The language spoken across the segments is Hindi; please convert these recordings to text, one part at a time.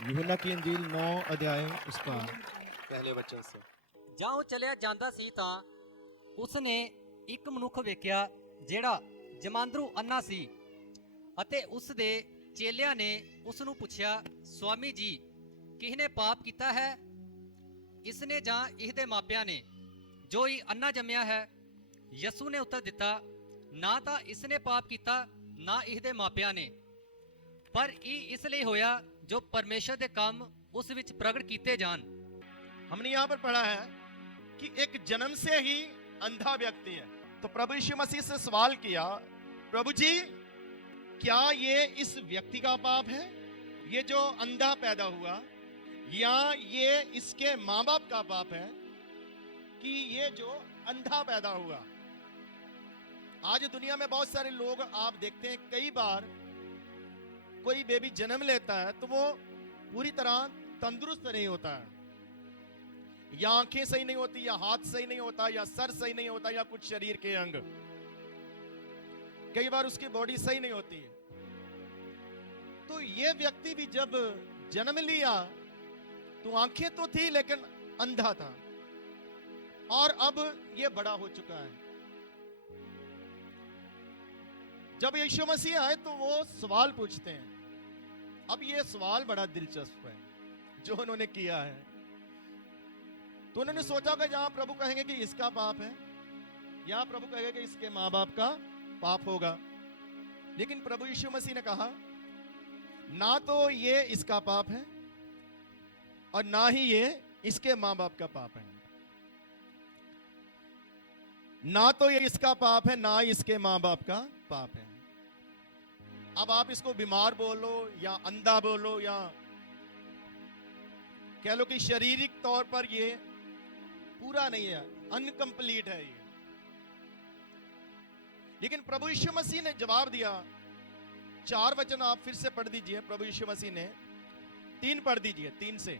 यूहन्ना की इंजील 9 अध्याय उसका पहले वचन से। ਜਾਂ ਉਹ ਚਲਿਆ ਜਾਂਦਾ ਸੀ ਤਾਂ ਉਸਨੇ ਇੱਕ ਮਨੁੱਖ ਵੇਖਿਆ ਜਿਹੜਾ ਜਮਾਂਦਰੂ ਅੰਨਾ ਸੀ ਅਤੇ ਉਸ ਦੇ ਚੇਲਿਆਂ ਨੇ ਉਸ ਨੂੰ ਪੁੱਛਿਆ, ਸਵਾਮੀ ਜੀ, ਕਿਸ ਨੇ ਪਾਪ ਕੀਤਾ ਹੈ, ਇਸਨੇ ਜਾਂ ਇਹਦੇ ਮਾਪਿਆਂ ਨੇ, ਜੋ ਇਹ ਅੰਨਾ ਜੰਮਿਆ ਹੈ? ਯਸੂ ਨੇ ਉੱਤਰ ਦਿੱਤਾ, ਨਾ ਤਾਂ ਇਸਨੇ ਪਾਪ ਕੀਤਾ ਨਾ ਇਹਦੇ ਮਾਪਿਆਂ ਨੇ, ਪਰ ਇਹ ਇਸ ਲਈ ਹੋਇਆ ਜੋ परमेश्वर ਦੇ ਕੰਮ ਉਸ ਵਿੱਚ ਪ੍ਰਗਟ ਕੀਤੇ ਜਾਣ। हमने यहाँ पर पढ़ा है कि एक जन्म से ही अंधा व्यक्ति है, तो प्रभु यीशु मसीह से सवाल किया, प्रभु जी क्या ये इस व्यक्ति का पाप है, ये जो अंधा पैदा हुआ, या ये इसके माँ बाप का पाप है कि ये जो अंधा पैदा हुआ? आज दुनिया में बहुत सारे लोग आप देखते हैं, कई बार कोई बेबी जन्म लेता है तो वो पूरी तरह तंदुरुस्त नहीं होता है, या आंखें सही नहीं होती, या हाथ सही नहीं होता, या सर सही नहीं होता, या कुछ शरीर के अंग, कई बार उसकी बॉडी सही नहीं होती है। तो ये व्यक्ति भी जब जन्म लिया तो आंखें तो थी लेकिन अंधा था, और अब ये बड़ा हो चुका है। जब यीशु मसीह आए तो वो सवाल पूछते हैं। अब ये सवाल बड़ा दिलचस्प है जो उन्होंने किया है। तो उन्होंने सोचा कि जहां प्रभु कहेंगे कि इसका पाप है, या प्रभु कहेंगे कि इसके मां बाप का पाप होगा, लेकिन प्रभु यीशु मसीह ने कहा ना तो ये इसका पाप है और ना ही ये इसके मां बाप का पाप है, ना तो ये इसका पाप है ना इसके मां बाप का पाप है। अब आप इसको बीमार बोलो या अंधा बोलो, या कह लो कि शारीरिक तौर पर ये पूरा नहीं है, अनकंप्लीट है ये, लेकिन प्रभु यीशु मसीह ने जवाब दिया। 4 वचन आप फिर से पढ़ दीजिए, प्रभु यीशु मसीह ने 3 पढ़ दीजिए, 3 से।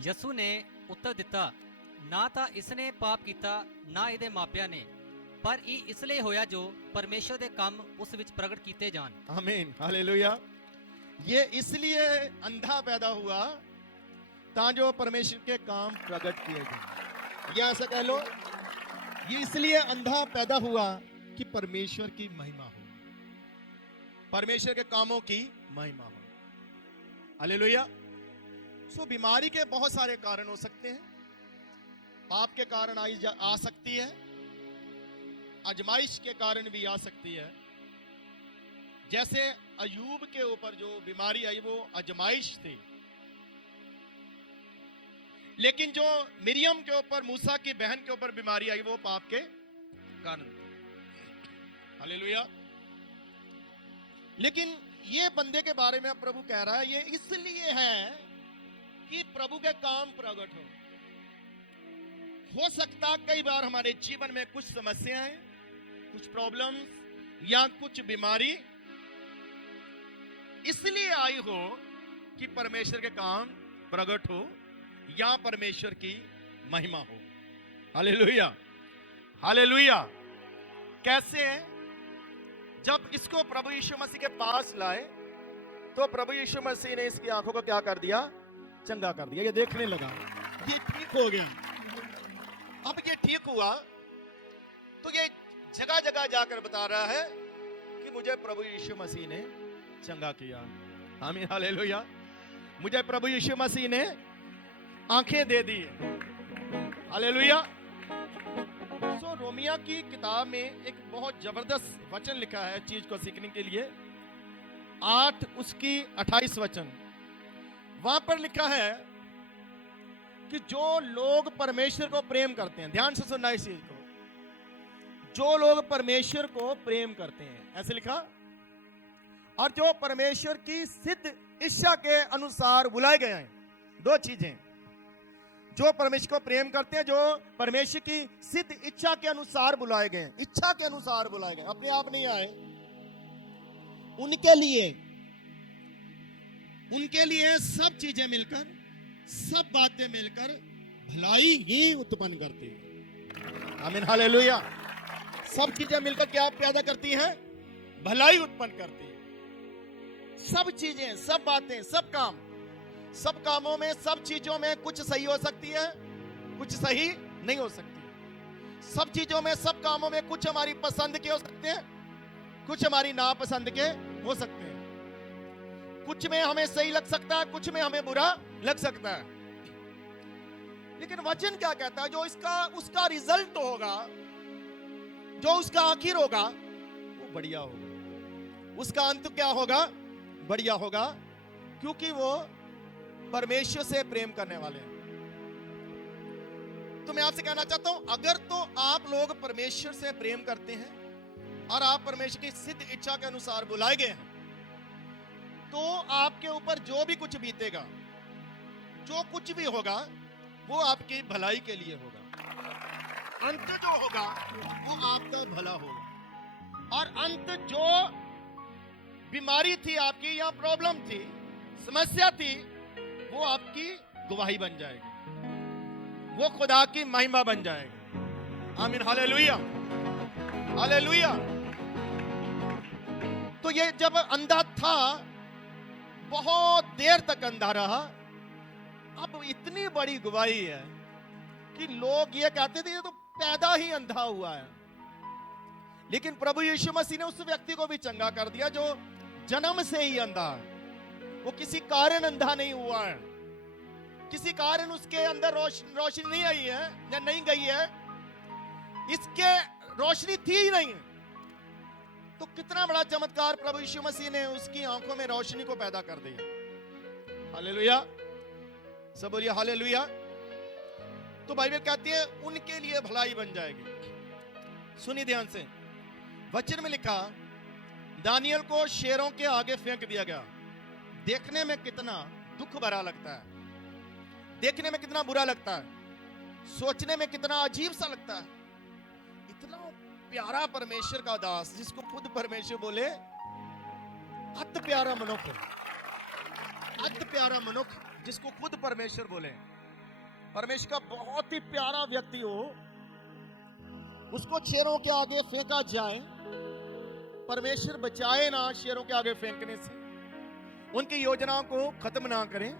ਯਸੂ ਨੇ ਉੱਤਰ ਦਿੱਤਾ, ਨਾ ਤਾਂ ਇਸਨੇ ਪਾਪ ਕੀਤਾ ਨਾ ਇਹਦੇ ਮਾਪਿਆਂ ਨੇ, ਪਰ ਇਹ ਇਸ ਲਈ ਹੋਇਆ ਜੋ ਪਰਮੇਸ਼ਰ ਦੇ ਕੰਮ ਉਸ ਵਿੱਚ ਪ੍ਰਗਟ ਕੀਤੇ ਜਾਣ। आमीन, हालेलुया। ये इसलिए अंधा पैदा हुआ ताकि परमेश्वर के काम प्रकट किए जाएं, या ऐसा कह लो, ये इसलिए अंधा पैदा हुआ कि परमेश्वर की महिमा हो, परमेश्वर के कामों की महिमा हो। हालेलुया। सो बीमारी के बहुत सारे कारण हो सकते हैं, पाप के कारण आ सकती है, अजमाइश के कारण भी आ सकती है। जैसे अयूब के ऊपर जो बीमारी आई वो अजमाइश थी, लेकिन जो मिरियम के ऊपर, मूसा की बहन के ऊपर बीमारी आई वो पाप के कारण थी। हालेलुया। लेकिन ये बंदे के बारे में अब प्रभु कह रहा है, ये इसलिए है कि प्रभु के काम प्रकट हो सकता कई बार हमारे जीवन में कुछ समस्याएं, कुछ प्रॉब्लम्स या कुछ बीमारी इसलिए आई हो कि परमेश्वर के काम प्रकट हो या परमेश्वर की महिमा हो। Hallelujah, hallelujah. कैसे? जब इसको प्रभु यीशु मसीह के पास लाए तो प्रभु यीशु मसीह ने इसकी आंखों को क्या कर दिया? चंगा कर दिया। ये देखने लगा, ये ठीक हो गया। अब ये ठीक हुआ तो ये जगह जगह जाकर बता रहा है कि मुझे प्रभु यीशु मसीह ने चंगा किया। आमीन, हालेलुया। मुझे प्रभु यीशु मसीह ने आंखें दे दी। हालेलुया। सो रोमिया की किताब में एक बहुत जबरदस्त वचन लिखा है चीज को सीखने के लिए, 8 उसकी 28 वचन। वहां पर लिखा है कि जो लोग परमेश्वर को प्रेम करते हैं, ध्यान से सुनना इस चीज को, जो लोग परमेश्वर को प्रेम करते हैं, ऐसे लिखा, और जो परमेश्वर की सिद्ध इच्छा के अनुसार बुलाए गए हैं। 2 चीजें, जो परमेश्वर को प्रेम करते हैं, जो परमेश्वर की सिद्ध इच्छा के अनुसार बुलाए गए हैं। इच्छा के अनुसार बुलाए गए, अपने आप नहीं आए, उनके लिए सब चीजें मिलकर, सब बातें मिलकर भलाई ही उत्पन्न करती है। आमीन, हालेलुया। सब चीजें मिलकर क्या पैदा करती हैं? भलाई उत्पन्न करती है। सब चीजें, सब बातें, सब काम, सब कामों में, सब चीजों में कुछ सही हो सकती है, कुछ सही नहीं हो सकती। सब चीजों में, सब कामों में कुछ हमारी पसंद के हो सकते हैं, कुछ हमारी नापसंद के हो सकते हैं। कुछ में हमें सही लग सकता है, कुछ में हमें बुरा लग सकता है। लेकिन वचन क्या कहता है? जो उसका रिजल्ट होगा, जो उसका आखिर होगा, वो बढ़िया होगा। उसका अंत क्या होगा? बढ़िया होगा, क्योंकि वो परमेश्वर से प्रेम करने वाले हैं। तो मैं आपसे कहना चाहता हूं, अगर तो आप लोग परमेश्वर से प्रेम करते हैं और आप परमेश्वर की सिद्ध इच्छा के अनुसार बुलाए गए हैं, तो आपके ऊपर जो भी कुछ बीतेगा, जो कुछ भी होगा, वो आपकी भलाई के लिए होगा। अंत जो होगा वो आपका भला होगा। और अंत जो बीमारी थी आपकी, या प्रॉब्लम थी, समस्या थी, वो आपकी गवाही बन जाएगी, वो खुदा की महिमा बन जाएगी। आमीन, हालेलुया, हालेलुया। तो ये जब अंधा था, बहुत देर तक अंधा रहा, अब इतनी बड़ी गवाही है कि लोग ये कहते थे ये तो पैदा ही अंधा हुआ है। लेकिन प्रभु यीशु मसीह ने उस व्यक्ति को भी चंगा कर दिया जो जन्म से ही अंधा है। वो किसी कारण अंधा नहीं हुआ है, किसी कारण उसके अंदर रोशनी नहीं आई है या नहीं गई है, इसके रोशनी थी ही नहीं। तो कितना बड़ा चमत्कार प्रभु यीशु मसीह ने उसकी आंखों में रोशनी को पैदा कर दिया। हालेलुया, सब बोलिए हालेलुया। तो बाइबल कहती है उनके लिए भलाई बन जाएगी। सुनिए ध्यान से, वचन में लिखा, दानियल को शेरों के आगे फेंक दिया गया। देखने में कितना दुख भरा लगता है, देखने में कितना बुरा लगता है, सोचने में कितना अजीब सा लगता है। इतना प्यारा परमेश्वर का दास, जिसको खुद परमेश्वर बोले अति प्यारा मनुष्य, अति प्यारा मनुष्य, जिसको खुद परमेश्वर बोले, परमेश्वर का बहुत ही प्यारा व्यक्ति हो, उसको शेरों के आगे फेंका जाए। परमेश्वर बचाए ना शेरों के आगे फेंकने से, उनकी योजनाओं को खत्म ना करें,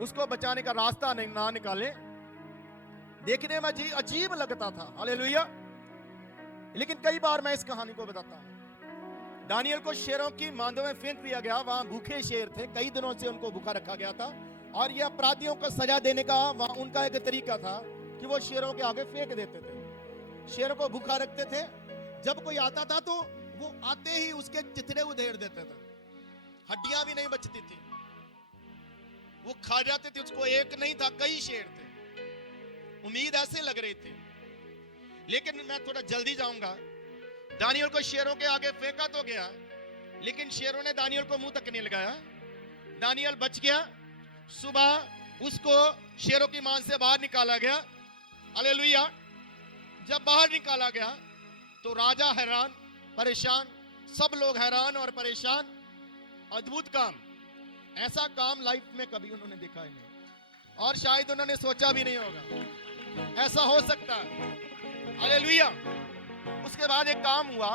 उसको बचाने का रास्ता ना निकाले। देखने में अजीब लगता था। हालेलुया। लेकिन कई बार मैं इस कहानी को बताता हूं। दानियल को शेरों की मांदों में फेंक दिया गया। वहां भूखे शेर थे, कई दिनों से उनको भूखा रखा गया था, और यह अपराधियों को सजा देने का उनका एक तरीका था कि वो शेरों के आगे फेंक देते थे, शेरों को भूखा रखते थे। जब कोई आता था तो वो आते ही उसके चिथड़े उधेड़ देते थे, हड्डियां भी नहीं बचती थी, वो खा जाते थे उसको। एक नहीं था, कई शेर थे। उम्मीद ऐसे लग रही थी। लेकिन मैं थोड़ा जल्दी जाऊंगा। दानियल को शेरों के आगे फेंका तो गया, लेकिन शेरों ने दानियल को मुंह तक नहीं लगाया। दानियल बच गया। सुबह उसको शेरों की मान से बाहर निकाला गया। हालेलुया। जब बाहर निकाला गया तो राजा हैरान, परेशान, सब लोग हैरान और परेशान। अद्भुत काम, ऐसा काम लाइफ में कभी उन्होंने देखा ही नहीं, और शायद उन्होंने सोचा भी नहीं होगा ऐसा हो सकता है। हालेलुया। उसके बाद एक काम हुआ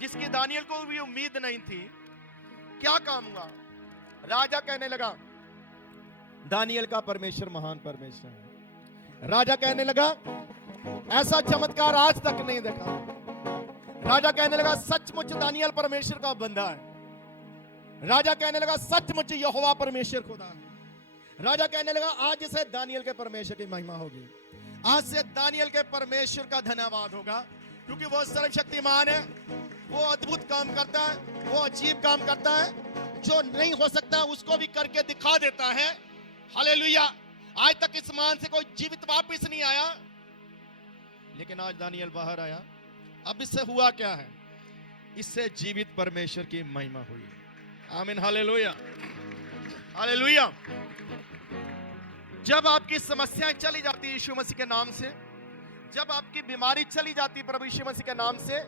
जिसकी दानियल को भी उम्मीद नहीं थी। क्या काम हुआ? राजा कहने लगा दानियल का परमेश्वर महान परमेश्वर है। राजा कहने लगा ऐसा चमत्कार आज तक नहीं देखा। राजा कहने लगा सचमुच दानियल परमेश्वर का बंदा है। राजा कहने लगा सचमुच यहोवा परमेश्वर खुदा है। राजा कहने लगा आज से दानियल के परमेश्वर की महिमा होगी, आज से दानियल के परमेश्वर का धन्यवाद होगा, क्योंकि वो सर्वशक्तिमान है, वो अद्भुत काम करता है, वो अजीब काम करता है, जो नहीं हो सकता उसको भी करके दिखा देता है। हालेलुया। आज तक इस मान से कोई जीवित वापस नहीं आया, लेकिन आज दानियल बाहर आया। अब इससे हुआ क्या है? इससे जीवित परमेश्वर की महिमा हुई। आमीन, हालेलुया, हालेलुया। जब आपकी समस्याएं चली जाती है यीशु मसीह के नाम से, जब आपकी बीमारी चली जाती है प्रभु यीशु मसीह के नाम से,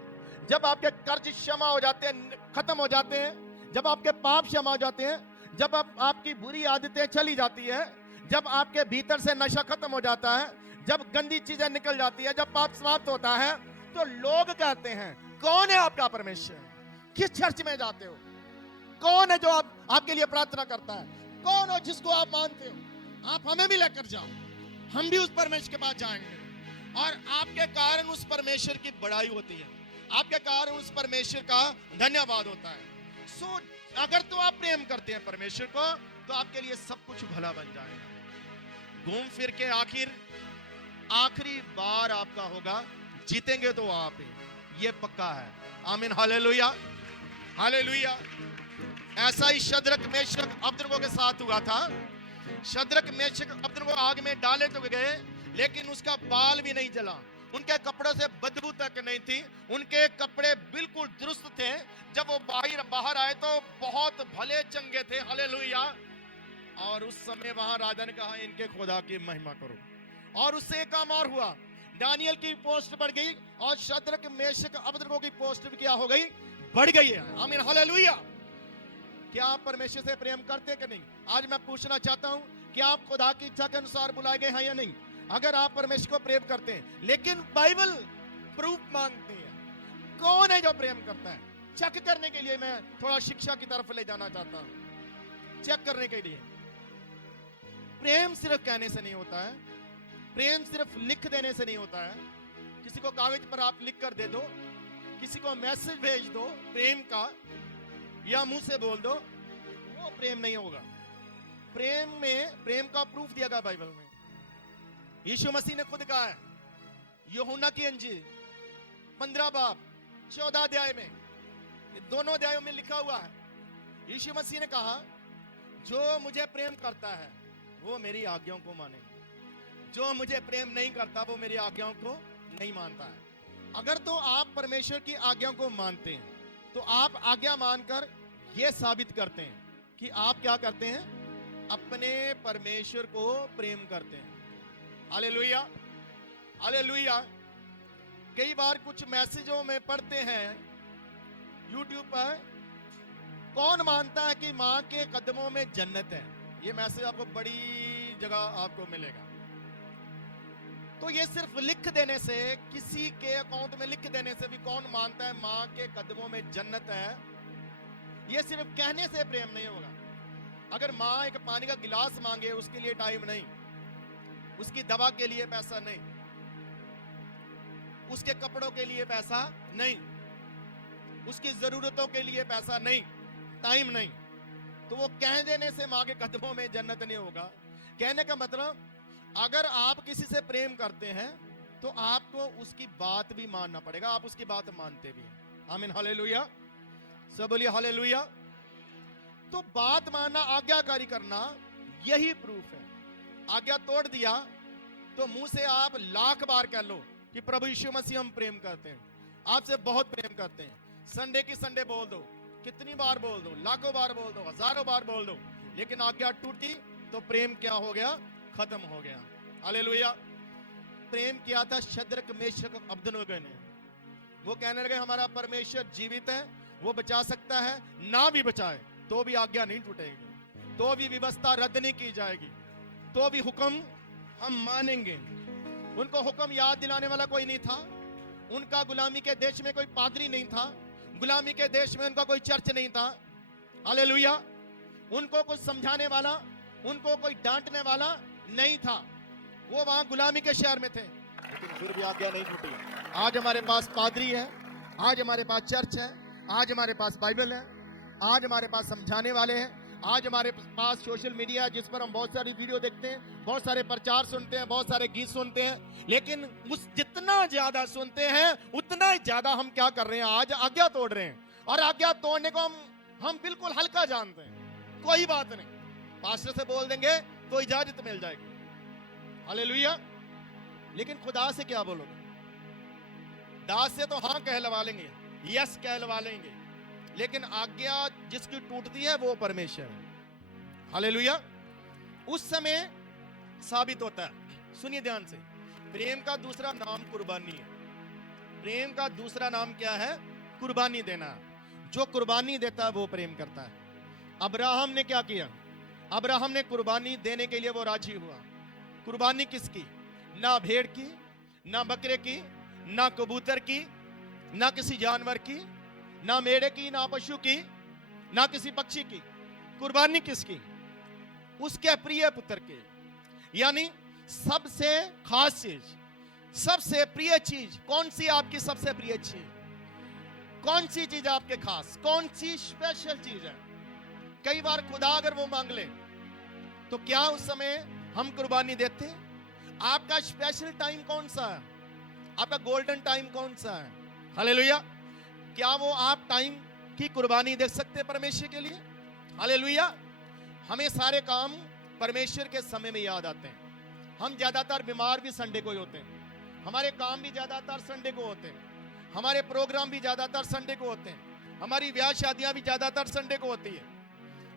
जब आपके कर्ज क्षमा हो जाते हैं, खत्म हो जाते हैं, जब आपके पाप क्षमा हो जाते हैं, जब आपकी बुरी आदतें चली जाती है, जब आपके भीतर से नशा खत्म हो जाता है, जब गंदी चीजें निकल जाती है, जब पाप समाप्त होता है, तो लोग कहते हैं कौन है आपका परमेश्वर? किस चर्च में जाते हो? कौन है जो आपके लिए प्रार्थना करता है? कौन हो जिसको आप मानते हो? आप हमें भी लेकर जाओ, हम भी उस परमेश्वर के पास जाएंगे और आपके कारण उस परमेश्वर की बड़ाई होती है, आपके कारण उस परमेश्वर का धन्यवाद होता है। सो अगर तो आप प्रेम करते हैं परमेश्वर को, तो आपके लिए सब कुछ भला बन जाएगा। घूम फिर के आखिरी बार आपका होगा, जीतेंगे तो आप ही, ये पक्का है। आमीन, हालेलुया, हालेलुया। ऐसा ही शद्रक मेशक अबेदनगो के साथ हुआ था। शद्रक मेशक अबेदनगो आग में डाले तो गए, लेकिन उसका बाल भी नहीं जला, उनके कपड़ों से बदबू तक नहीं थी, उनके कपड़े बिल्कुल दुरुस्त थे। जब वो बाहर आए तो बहुत भले चंगे थे, हालेलुया। और उस समय वहां राजा ने कहा, इनके खुदा की महिमा करो। और उससे एक काम और हुआ, दानियल की पोस्ट बढ़ गई और शद्रक मेशक अबेदनगो की पोस्ट भी क्या हो गई, बढ़ गई है। आमीन, हालेलुया। क्या आप परमेश्वर से प्रेम करते हैं कि नहीं? आज मैं पूछना चाहता हूं कि आप खुदा की इच्छा के अनुसार बुलाए गए हैं या नहीं? अगर आप परमेश्वर को प्रेम करते हैं, लेकिन बाइबल प्रूफ मांगते हैं, कौन है जो प्रेम करता है? चेक करने के लिए मैं थोड़ा शिक्षा की तरफ ले जाना चाहता हूं। चेक करने के लिए, प्रेम सिर्फ कहने से नहीं होता है, प्रेम सिर्फ लिख देने से नहीं होता है। किसी को कागज पर आप लिख कर दे दो, किसी को मैसेज भेज दो प्रेम का, या मुंह से बोल दो, वो प्रेम नहीं होगा। प्रेम का प्रूफ दिया गया बाइबल में। यीशु मसीह ने खुद कहा है, यूहन्ना की अंजील 15 बाब 14 अध्याय में, दोनों अध्यायों में लिखा हुआ है, यीशु मसीह ने कहा, जो मुझे प्रेम करता है वो मेरी आज्ञाओं को मानेगा, जो मुझे प्रेम नहीं करता वो मेरी आज्ञाओं को नहीं मानता है। अगर तो आप परमेश्वर की आज्ञाओं को मानते हैं, तो आप आज्ञा मानकर यह साबित करते हैं कि आप क्या करते हैं, अपने परमेश्वर को प्रेम करते हैं। Hallelujah, hallelujah. कई बार कुछ मैसेजों में पढ़ते हैं यूट्यूब पर, कौन मानता है कि मां के कदमों में जन्नत है? ये मैसेज आपको बड़ी जगह आपको मिलेगा। तो ये सिर्फ लिख देने से, किसी के अकाउंट में लिख देने से भी कौन मानता है मां के कदमों में जन्नत है? ये सिर्फ कहने से प्रेम नहीं होगा। अगर मां एक पानी का गिलास मांगे, उसके लिए टाइम नहीं, उसकी दवा के लिए पैसा नहीं, उसके कपड़ों के लिए पैसा नहीं, उसकी जरूरतों के लिए पैसा नहीं, टाइम नहीं, तो वो कह देने से मां के कदमों में जन्नत नहीं होगा। कहने का मतलब, अगर आप किसी से प्रेम करते हैं तो आपको उसकी बात भी मानना पड़ेगा, आप उसकी बात मानते भी हैं। आमीन, हालेलुया। सब बोलिए हालेलुया। तो बात मानना, आज्ञाकारी करना, यही प्रूफ है। आज्ञा तोड़ दिया तो मुंह से आप लाख बार कह लो कि प्रभु यीशु मसीह हम प्रेम करते हैं, आपसे बहुत प्रेम करते हैं, संडे की संडे बोल दो, कितनी बार बोल दो, लाखों बार बोल दो, हजारों बार बोल दो, लेकिन आज्ञा टूटी तो प्रेम क्या हो गया, खत्म हो गया। हालेलुया। प्रेम किया था शद्रक मेशक अबेदनगो ने। वो कहने लगे हमारा परमेश्वर जीवित है, वो बचा सकता है, ना भी बचाए तो भी आज्ञा नहीं टूटेगी, तो भी व्यवस्था रद्द नहीं की जाएगी, तो भी हुक्म हम मानेंगे। उनको हुक्म याद दिलाने वाला कोई नहीं था, उनका गुलामी के देश में कोई पादरी नहीं था, गुलामी के देश में उनका कोई चर्च नहीं था। हालेलुया। उनको कुछ समझाने वाला, उनको कोई डांटने वाला नहीं था, वो वहां गुलामी के शहर में थे, लेकिन फिर भी आज्ञा नहीं टूटी। आज हमारे पास पादरी है, आज हमारे पास चर्च है, आज हमारे पास बाइबल है, आज हमारे पास समझाने वाले हैं, आज हमारे पास सोशल मीडिया है जिस पर हम बहुत सारी वीडियो देखते हैं, बहुत सारे प्रचार सुनते हैं, बहुत सारे गीत सुनते हैं, लेकिन उस जितना ज्यादा सुनते हैं उतना ही ज्यादा हम क्या कर रहे हैं, आज आज्ञा तोड़ रहे हैं। और आज्ञा तोड़ने को हम बिल्कुल हल्का जानते हैं, कोई बात नहीं, पास्टर से बोल देंगे तो इजाजत मिल जाएगी। हालेलुया। लेकिन खुदा से क्या बोलोगे? दास से तो हाँ कहलवा लेंगे, यस कहलवा लेंगे, लेकिन आज्ञा जिसकी टूटती है वो परमेश्वर है। हालेलुया। उस समय साबित होता है, सुनिए ध्यान से, प्रेम का दूसरा नाम कुर्बानी है। प्रेम का दूसरा नाम क्या है? कुर्बानी देना। जो कुर्बानी देता है वो प्रेम करता है। अब्राहम ने क्या किया? अब्राहम ने कुर्बानी देने के लिए वो राजी हुआ। कुर्बानी किसकी? ना भेड़ की, ना बकरे की, ना कबूतर की, ना किसी जानवर की, ना मेढ़े की, ना पशु की, ना किसी पक्षी की। कुर्बानी किसकी? उसके प्रिय पुत्र की। यानी सबसे खास चीज, सबसे प्रिय चीज कौन सी? आपकी सबसे प्रिय चीज कौन सी चीज आपके खास? कौन सी स्पेशल चीज है? कई बार खुदा अगर वो मांग ले तो क्या उस समय हम कुर्बानी देते? आपका स्पेशल टाइम कौन सा है? आपका गोल्डन टाइम कौन सा है? हालेलुया। क्या वो आप टाइम की कुर्बानी दे सकते हैं परमेश्वर के लिए? हालेलुया। हमें सारे काम परमेश्वर के समय में याद आते हैं। हम ज्यादातर बीमार भी संडे को ही होते हैं, हमारे काम भी ज्यादातर संडे को होते हैं, हमारे प्रोग्राम भी ज्यादातर संडे को होते हैं, हमारी ब्याह शादियां भी ज्यादातर संडे को होती है।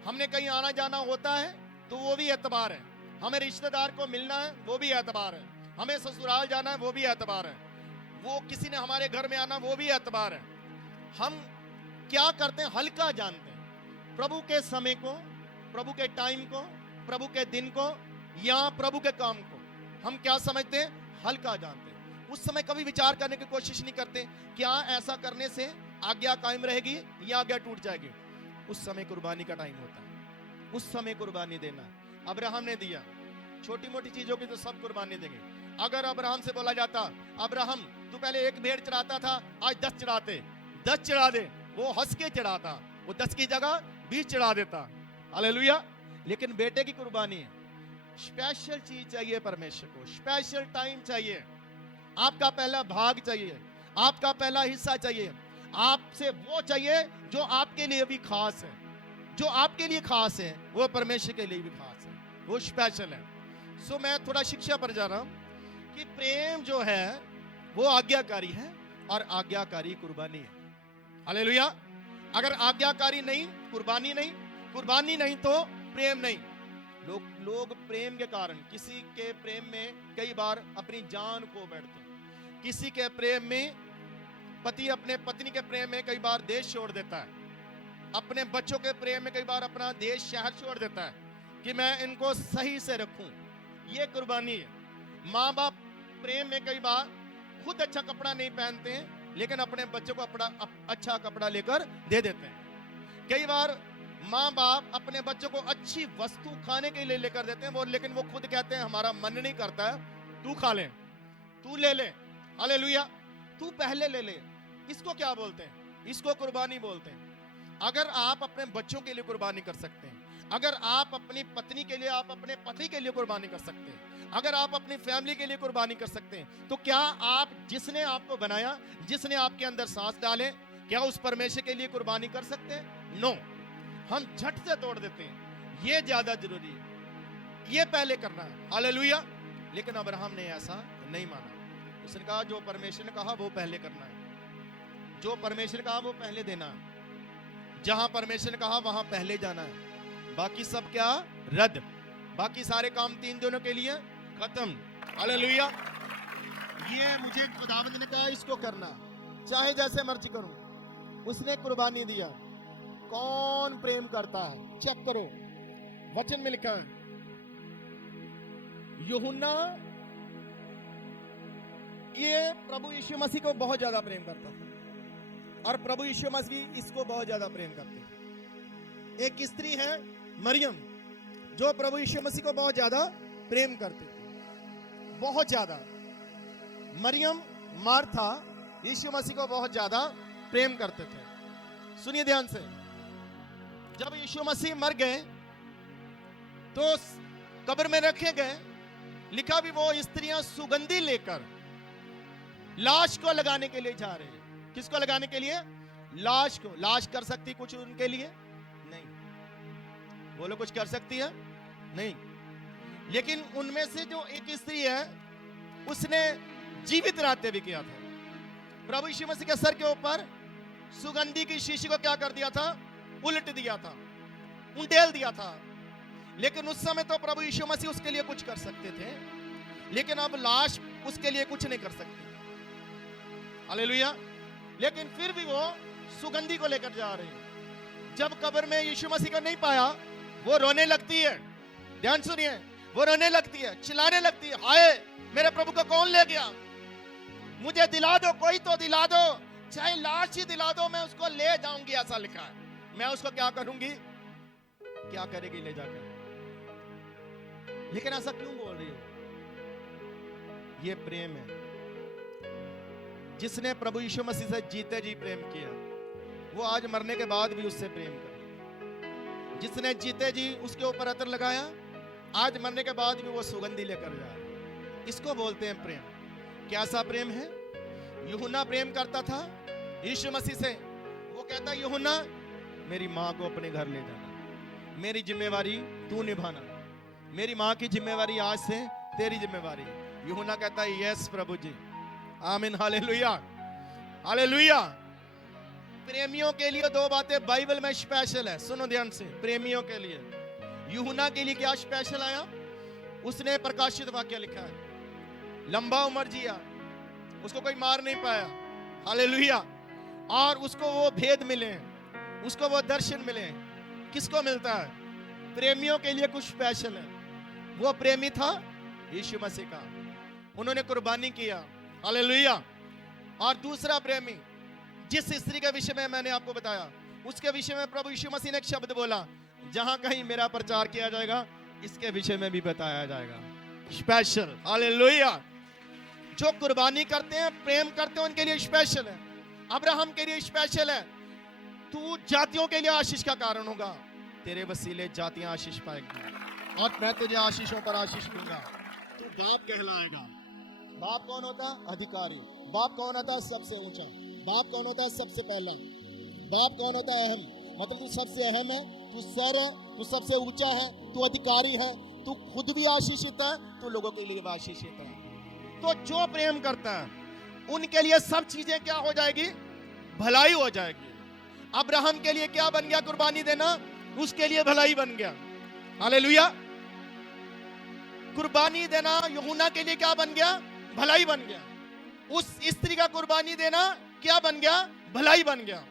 हमने कहीं आना जाना होता है तो वो भी एतबार है, हमें रिश्तेदार को मिलना है वो भी एतबार है, हमें ससुराल जाना है वो भी एतबार है, वो किसी ने हमारे घर में आना वो भी एतबार है। हम क्या करते हैं? हल्का जानते हैं प्रभु के समय को, प्रभु के टाइम को, प्रभु के दिन को या प्रभु के काम को। हम क्या समझते हैं? हल्का जानते हैं। उस समय कभी विचार करने की कोशिश नहीं करते क्या ऐसा करने से आज्ञा कायम रहेगी या आज्ञा टूट जाएगी। उस समय कुर्बानी का टाइम होता है, उस समय कुर्बानी देना। अब्राहम ने दिया, छोटी मोटी चीजों की तो सब कुर्बानी देंगे। अगर अब्राहम से बोला जाता, अब्राहम तू पहले एक भेड़ चढ़ाता था, आज 10 चढ़ाते, 10 चढ़ा दे, वो हंस के चढ़ाता, वो 10 की जगह 20 चढ़ा देता। हालेलुया। लेकिन बेटे की कुर्बानी है, स्पेशल चीज चाहिए परमेश्वर को, स्पेशल टाइम चाहिए, आपका पहला भाग चाहिए, आपका पहला हिस्सा चाहिए, आपसे वो चाहिए जो आपके लिए भी खास है। जो आपके लिए खास है वो परमेश्वर के लिए भी खास है, वो स्पेशल है। सो मैं थोड़ा शिक्षा पर जा रहा हूं कि प्रेम जो है वो आज्ञाकारी है और आज्ञाकारी कुर्बानी है। हालेलुया। अगर आज्ञाकारी नहीं, कुर्बानी नहीं, कुर्बानी नहीं तो प्रेम नहीं। लोग प्रेम के कारण, किसी के प्रेम में कई बार अपनी जान खो बैठते हैं, किसी के प्रेम में, पति अपने पत्नी के प्रेम में कई बार देश छोड़ देता है, अपने बच्चों के प्रेम में कई बार अपना देश शहर छोड़ देता है कि मैं इनको सही से रखूं। ये कुर्बानी है। माँ बाप प्रेम में कई बार खुद अच्छा कपड़ा नहीं पहनते हैं लेकिन अपने बच्चों को अच्छा कपड़ा लेकर दे देते हैं। कई बार माँ बाप अपने बच्चों को अच्छी वस्तु खाने के लिए लेकर देते हैं, वो लेकिन वो खुद कहते हैं हमारा मन नहीं करता है, तू खा ले, तू ले ले, हालेलुया, तू पहले ले ले। इसको क्या बोलते हैं? इसको कुर्बानी बोलते हैं। अगर आप अपने बच्चों के लिए कुर्बानी कर सकते हैं, अगर आप अपनी पत्नी के लिए, आप अपने पति के लिए कुर्बानी कर सकते हैं, अगर आप अपनी फैमिली के लिए कुर्बानी कर सकते हैं, तो क्या आप जिसने आपको बनाया, जिसने आपके अंदर सांस डाले, क्या उस परमेश्वर के लिए कुर्बानी कर सकते हैं? नो। हम झट से तोड़ देते हैं, ये ज्यादा जरूरी है, ये पहले करना है। हालेलुया। लेकिन अब्राहम ने ऐसा नहीं माना। उसने कहा जो परमेश्वर ने कहा वो पहले करना है, जो परमेश्वर ने कहा वो पहले देना है, जहां परमेश्वर ने कहा वहां पहले जाना है, बाकी सब क्या? रद्द। बाकी सारे काम 3 दिनों के लिए खत्म। हालेलुया। ये मुझे खुदावंद ने कहा इसको करना, चाहे जैसे मर्जी करूं। उसने कुर्बानी दिया। कौन प्रेम करता है? चेक करो, वचन में लिखा है, यूहन्ना ये प्रभु यीशु मसीह को बहुत ज्यादा प्रेम करता था और प्रभु यीशु मसीह इसको बहुत ज्यादा प्रेम करते थे। एक स्त्री है मरियम जो प्रभु यीशु मसीह को बहुत ज्यादा प्रेम करते थे, बहुत ज्यादा। मरियम, मार्था यीशु मसीह को बहुत ज्यादा प्रेम करते थे। सुनिए ध्यान से, जब यीशु मसीह मर गए तो कब्र में रखे गए, लिखा भी वो स्त्रियां सुगंधी लेकर लाश को लगाने के लिए जा रहे हैं। किसको लगाने के लिए? लाश को। लाश कर सकती कुछ उनके लिए? नहीं। वो लोग कुछ कर सकती है? नहीं। लेकिन उनमें से जो एक स्त्री है उसने जीवित रहते भी किया था। प्रभु यीशु मसीह के सर के ऊपर सुगंधी की शीशी को क्या कर दिया था? उलट दिया था, उंडेल दिया था। लेकिन उस समय तो प्रभु यीशु मसीह उसके लिए कुछ कर सकते थे, लेकिन अब लाश उसके लिए कुछ नहीं कर सकती। हालेलुया। लेकिन फिर भी वो सुगंधी को लेकर जा रहे हैं। जब कब्र में यीशु मसीह को नहीं पाया, वो रोने लगती है। ध्यान सुनिए, वो रोने लगती है, चिल्लाने लगती है, हाय मेरे प्रभु को कौन ले गया? मुझे दिला दो, कोई तो दिला दो, चाहे लाश ही दिला दो, मैं उसको ले जाऊंगी, ऐसा लिखा है। मैं उसको क्या करूंगी, क्या करेगी ले जाकर। लेकिन ऐसा क्यों बोल रही हो? ये प्रेम है। जिसने प्रभु यीशु मसीह से जीते जी प्रेम किया, वो आज मरने के बाद भी उससे प्रेम करे। जिसने जीते जी उसके ऊपर अतर लगाया, आज मरने के बाद भी वो सुगंधी लेकर जा रहा है। इसको बोलते हैं प्रेम। कैसा प्रेम है? यूहन्ना प्रेम करता था यीशु मसीह से। वो कहता, यूहन्ना मेरी माँ को अपने घर ले जाना, मेरी जिम्मेवारी तू निभाना, मेरी माँ की जिम्मेवारी आज से तेरी जिम्मेवारी। यूहन्ना कहता है, यस प्रभु जी, आमीन, हालेलुया, हालेलुया। प्रेमियों के लिए दो बातें बाइबल में स्पेशल है, सुनो ध्यान से। प्रेमियों के लिए, यूहन्ना के लिए क्या स्पेशल आया? उसने प्रकाशित वाक्य लिखा है, लंबा उम्र जिया, उसको कोई मार नहीं पाया, हालेलुया। और उसको वो भेद मिले, उसको वो दर्शन मिले। किसको मिलता है? प्रेमियों के लिए कुछ स्पेशल है। वो प्रेमी था यीशु मसीह का, उन्होंने कुर्बानी किया, हालेलुया। और दूसरा प्रेमी, जिस स्त्री के विषय में मैंने आपको बताया, उसके विषय में प्रभु यीशु मसीह ने एक शब्द बोला, जहां कहीं मेरा प्रचार किया जाएगा, इसके विषय में भी बताया जाएगा। Special, hallelujah. जो कुर्बानी करते हैं, प्रेम करते हैं, उनके लिए स्पेशल है। अब्राहम के लिए स्पेशल है, तू जातियों के लिए आशीष का कारण होगा, तेरे वसीले जातियां आशीष पाएंगी और मैं तुझे आशीषों पर आशीष दूंगा, तू बाप कहलाएगा। बाप कौन होता? अधिकारी। बाप कौन होता? सबसे ऊंचा। बाप कौन होता है? सबसे पहला। बाप कौन होता है? अहम। मतलब तू सबसे अहम है, तू सर है, तू सबसे ऊंचा है, तू अधिकारी है, तू खुद भी आशीषित है, तू लोगों के लिए भी आशीषित है। तो जो प्रेम करता है, उनके लिए सब चीजें क्या हो जाएगी? भलाई हो जाएगी। अब्राहम के लिए क्या बन गया? कुर्बानी देना, उसके लिए भलाई बन गया, हालेलुया। कुर्बानी देना यूहन्ना के लिए क्या बन गया? भलाई बन गया। उस स्त्री का कुर्बानी देना क्या बन गया? भलाई बन गया।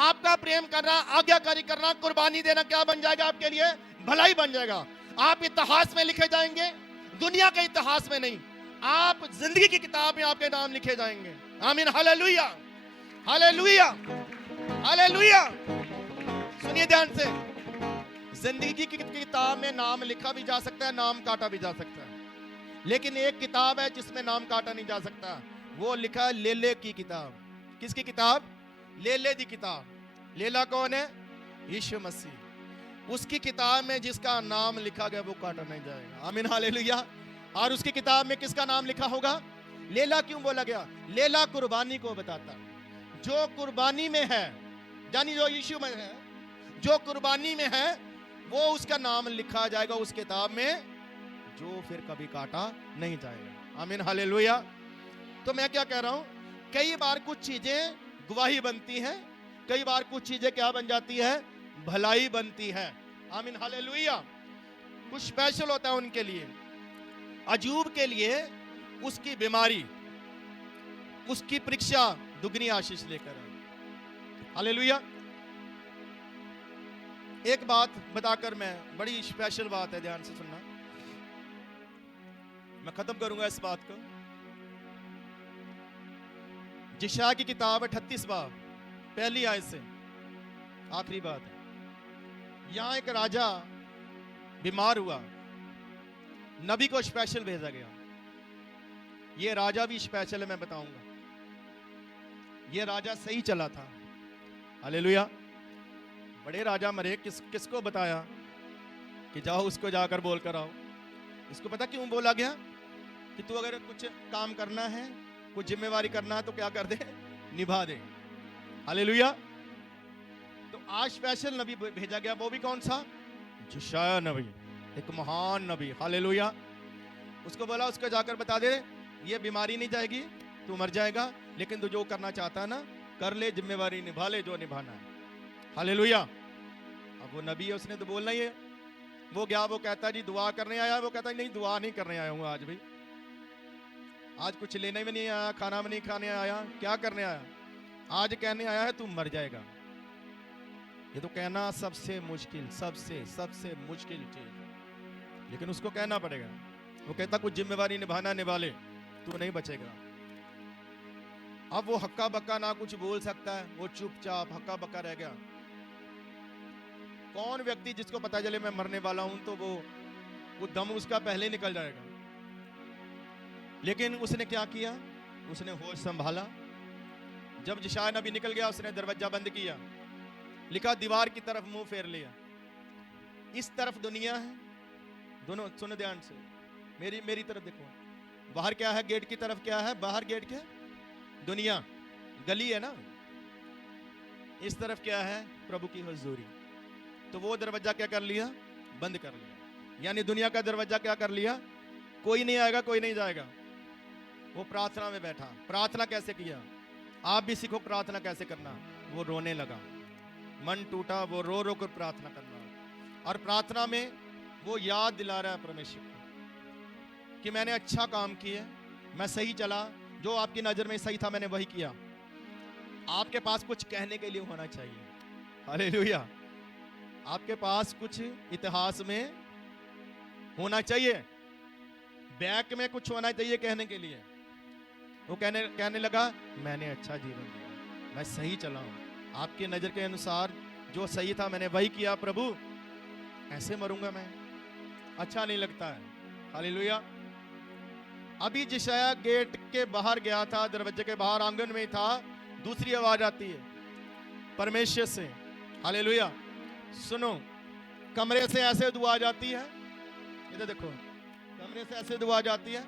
आपका प्रेम करना, आज्ञाकारी करना, कुर्बानी देना क्या बन जाएगा आपके लिए? भलाई बन जाएगा। आप इतिहास में लिखे जाएंगे, दुनिया के इतिहास में नहीं, आप जिंदगी की किताब में आपके नाम लिखे जाएंगे। आमीन, हालेलुया, हालेलुया, हालेलुया। सुनिए ध्यान से, जिंदगी की किताब में नाम लिखा भी जा सकता है, नाम काटा भी जा सकता है, लेकिन एक किताब है जिसमें नाम काटा नहीं जा सकता, वो लिखा है लेले की किताब। किसकी किताब? लेले दी किताब। लेला कौन है? यीशु मसीह। उसकी किताब में जिसका नाम लिखा गया वो काटा नहीं जाएगा। आमीन, हालेलुया। और उसकी किताब में किसका नाम लिखा होगा? लेला क्यों बोला गया? लेला कुर्बानी को बताता, जो कुर्बानी में है, यानी जो यीशु में है, जो कुर्बानी में है, वो उसका नाम लिखा जाएगा उस किताब में, जो फिर कभी काटा नहीं जाएगा। आमीन, हालेलुया। तो मैं क्या कह रहा हूं, कई बार कुछ चीजें गवाही बनती हैं, कई बार कुछ चीजें क्या बन जाती है? भलाई बनती है। आमीन, हालेलुया। कुछ स्पेशल होता है उनके लिए। अजूब के लिए उसकी बीमारी, उसकी परीक्षा दुगनी आशीष लेकर आई। हालेलुया। एक बात बताकर, मैं बड़ी स्पेशल बात है, ध्यान से सुनना, मैं खत्म करूंगा इस बात को। यशायाह की किताब 38 बाब पहली आयत से आखिरी बात है। यहां एक राजा बीमार हुआ, नबी को स्पेशल भेजा गया। ये राजा भी स्पेशल है, मैं बताऊंगा। ये राजा सही चला था, हालेलुया। बड़े राजा मरे, किसको बताया कि जाओ उसको जाकर बोल कर आओ। इसको पता क्यों बोला गया? कि तू अगर कुछ काम करना है, कुछ जिम्मेवारी करना है, तो क्या कर दे? निभा दे, हालेलुया। तो आज स्पेशल नबी भेजा गया, वो भी कौन सा? यशायाह नबी, एक महान नबी, हालेलुया। उसको बोला, उसको जाकर बता दे, ये बीमारी नहीं जाएगी, तू मर जाएगा, लेकिन तू जो करना चाहता है ना, कर ले, जिम्मेवारी निभा ले, जो निभाना है, हालेलुया। अब वो नबी है, उसने तो बोलना ही है। वो गया, वो कहता जी दुआ करने आया, वो कहता नहीं, दुआ नहीं करने आया हूँ आज भी, आज कुछ लेने में नहीं आया, खाना में नहीं खाने आया, क्या करने आया? आज कहने आया है तू मर जाएगा। ये तो कहना सबसे मुश्किल, सबसे मुश्किल चीज, लेकिन उसको कहना पड़ेगा। वो कहता कुछ जिम्मेवारी निभाना, निभा ले, तू नहीं बचेगा। अब वो हक्का बक्का ना कुछ बोल सकता है, वो चुपचाप हक्का बक्का रह गया। कौन व्यक्ति जिसको पता चले मैं मरने वाला हूं तो वो दम उसका पहले ही निकल जाएगा। लेकिन उसने क्या किया, उसने होश संभाला। जब यशायाह नबी निकल गया उसने दरवाजा बंद किया, लिखा दीवार की तरफ मुंह फेर लिया। इस तरफ दुनिया है, दोनों सुनो ध्यान से, मेरी तरफ देखो। बाहर क्या है, गेट की तरफ क्या है, बाहर गेट के दुनिया गली है ना, इस तरफ क्या है, प्रभु की हुजूरी। तो वो दरवाजा क्या कर लिया, बंद कर लिया। यानी दुनिया का दरवाजा क्या कर लिया, कोई नहीं आएगा कोई नहीं जाएगा। वो प्रार्थना में बैठा। प्रार्थना कैसे किया, आप भी सीखो प्रार्थना कैसे करना। वो रोने लगा, मन टूटा, वो रो रो कर प्रार्थना करना। और प्रार्थना में वो याद दिला रहा है परमेश्वर को कि मैंने अच्छा काम किया, मैं सही चला, जो आपकी नजर में सही था मैंने वही किया। आपके पास कुछ कहने के लिए होना चाहिए, हालेलुया। आपके पास कुछ इतिहास में होना चाहिए, बैक में कुछ होना चाहिए कहने के लिए। वो कहने लगा मैंने अच्छा जीवन दिया, मैं सही चला हूं, आपकी नजर के अनुसार जो सही था मैंने वही किया। प्रभु ऐसे मरूंगा मैं, अच्छा नहीं लगता है, हालेलुया। अभी यशायाह गेट के बाहर गया था, दरवाजे के बाहर आंगन में था, दूसरी आवाज आती है परमेश्वर से, हालेलुया। सुनो, कमरे से ऐसे दुआ जाती है, इधर देखो, कमरे से ऐसे दुआ जाती है,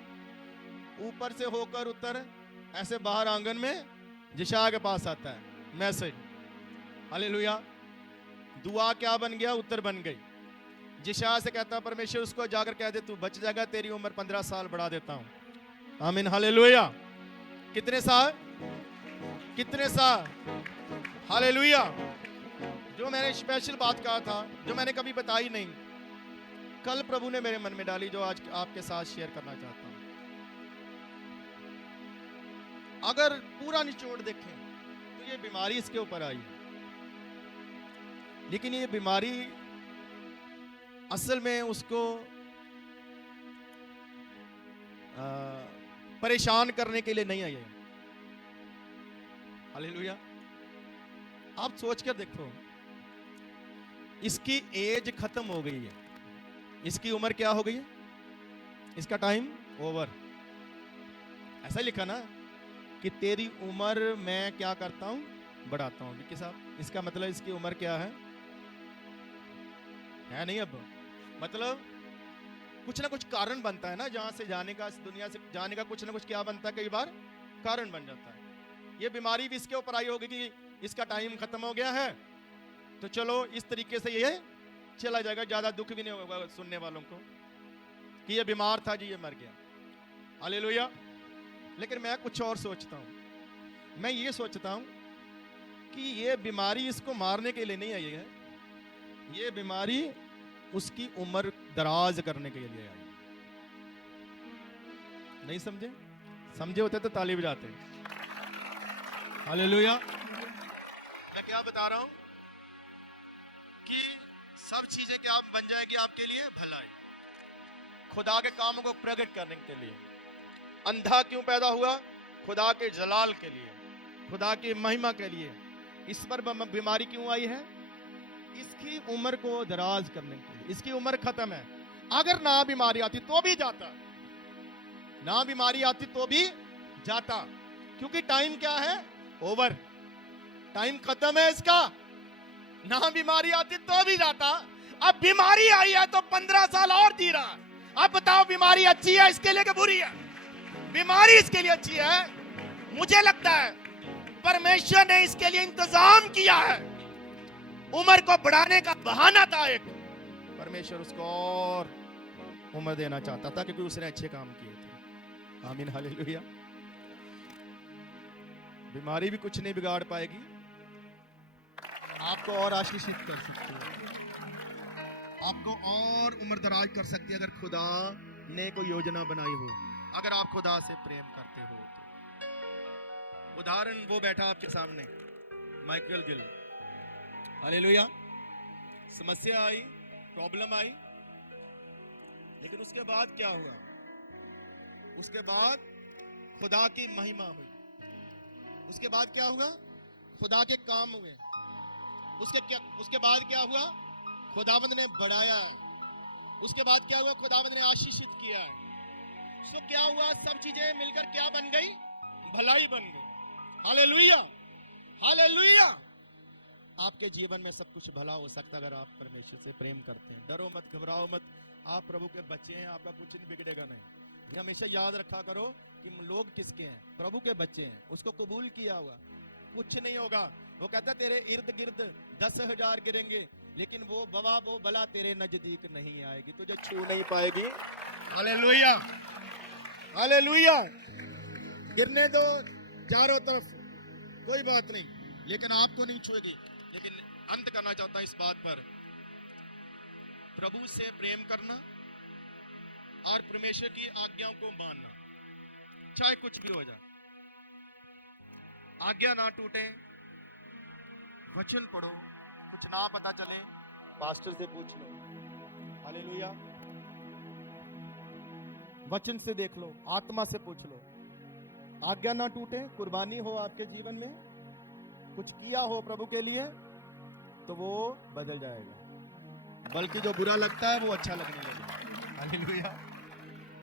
ऊपर से होकर उतर ऐसे बाहर आंगन में यशायाह के पास आता है मैसेज, हालेलुया। दुआ क्या बन गया, उत्तर बन गई। यशायाह से कहता है परमेश्वर उसको जाकर कह दे तू बच जाएगा, तेरी उम्र 15 साल बढ़ा देता हूं। आमीन, हालेलुया। कितने साल, कितने साल, हालेलुया। जो मैंने स्पेशल बात कहा था, जो मैंने कभी बताई नहीं, कल प्रभु ने मेरे मन में डाली, जो आज आपके साथ शेयर करना चाहता हूं। अगर पूरा निचोड़ देखें तो ये बीमारी इसके ऊपर आई है, लेकिन ये बीमारी असल में उसको परेशान करने के लिए नहीं आई है, हालेलुया। आप सोच कर देखो, इसकी एज खत्म हो गई है, इसकी उम्र क्या हो गई है, इसका टाइम ओवर। ऐसा लिखा ना कि तेरी उम्र मैं क्या करता हूं, बढ़ाता हूं। विक्की साहब, इसका मतलब इसकी उम्र क्या है नहीं, अब मतलब कुछ ना कुछ कारण बनता है ना, जहां से जाने का, इस दुनिया से जाने का कुछ ना कुछ क्या बनता है, कई बार कारण बन जाता है। ये बीमारी भी इसके ऊपर आई होगी कि इसका टाइम खत्म हो गया है, तो चलो इस तरीके से ये चला जाएगा, ज्यादा दुख भी नहीं होगा सुनने वालों को कि ये बीमार था जी, ये मर गया, हालेलुया। लेकिन मैं कुछ और सोचता हूं, मैं ये सोचता हूं कि ये बीमारी इसको मारने के लिए नहीं आई है, ये बीमारी उसकी उम्र दराज करने के लिए आई। नहीं समझे? समझे होते तो ताली बजाते। हालेलुया। मैं क्या बता रहा हूं कि सब चीजें क्या बन जाएगी आपके लिए भलाई, खुदा के कामों को प्रकट करने के लिए। अंधा क्यों पैदा हुआ? खुदा के जलाल के लिए, खुदा की महिमा के लिए। इस पर बीमारी क्यों आई है? इसकी उम्र को दराज करने के लिए। इसकी उम्र खत्म है। अगर ना बीमारी आती तो भी जाता, ना बीमारी आती तो भी जाता, क्योंकि टाइम क्या है? ओवर, टाइम खत्म है इसका। ना बीमारी आती तो भी जाता, अब बीमारी आई है तो 15 साल और जी रहा। अब बताओ बीमारी अच्छी है इसके लिए कि बुरी है? बीमारी इसके लिए अच्छी है। मुझे लगता है परमेश्वर ने इसके लिए इंतजाम किया है, उम्र को बढ़ाने का बहाना था एक। परमेश्वर उसको और उम्र देना चाहता था क्योंकि उसने अच्छे काम किए थे। आमीन, हालेलुया। बीमारी भी कुछ नहीं बिगाड़ पाएगी, आपको और आशीषित कर सकती है, आपको और उम्र दराज कर सकती है अगर खुदा ने कोई योजना बनाई हो, अगर आप खुदा से प्रेम करते हो तो। उदाहरण वो बैठा आपके सामने, माइकल गिल, हालेलुया। समस्या आई, प्रॉब्लम आई, लेकिन उसके बाद क्या हुआ? उसके बाद खुदा की महिमा हुई। उसके बाद क्या हुआ? खुदा के काम हुए। उसके बाद क्या हुआ? खुदावंद ने बढ़ाया है। उसके बाद क्या हुआ? खुदावंद ने आशीषित किया है। सो क्या हुआ? सब चीजें मिलकर क्या बन गई? भलाई बन गई। Hallelujah, hallelujah. आपके जीवन में सब कुछ भला हो सकता है अगर आप परमेश्वर से प्रेम करते हैं। डरो मत, घबराओ मत, आप प्रभु के बच्चे हैं, आपका कुछ नहीं बिगड़ेगा नहीं। ये हमेशा याद रखा करो कि लोग किसके हैं? प्रभु के बच्चे हैं, उसको कबूल किया हुआ, कुछ नहीं होगा। वो कहता तेरे इर्द गिर्द 10,000 गिरेंगे लेकिन वो बला तेरे नजदीक नहीं आएगी, तुझे छू नहीं पाएगी। Hallelujah, hallelujah. गिरने दो चारों तरफ, कोई बात नहीं, लेकिन आपको नहीं छुएगी। लेकिन अंत करना चाहता हूं इस बात पर, प्रभु से प्रेम करना और परमेश्वर की आज्ञाओं को मानना, चाहे कुछ भी हो जाए। आज्ञा ना टूटे, वचन पढ़ो, कुछ ना पता चले पास्टर से पूछ लो। हालेलुया। वचन से देख लो, आत्मा से पूछ लो। आज्ञा ना टूटे, कुर्बानी हो आपके जीवन में, कुछ किया हो प्रभु के लिए, तो वो बदल जाएगा, बल्कि जो बुरा लगता है वो अच्छा लगने लगेगा। हालेलुया।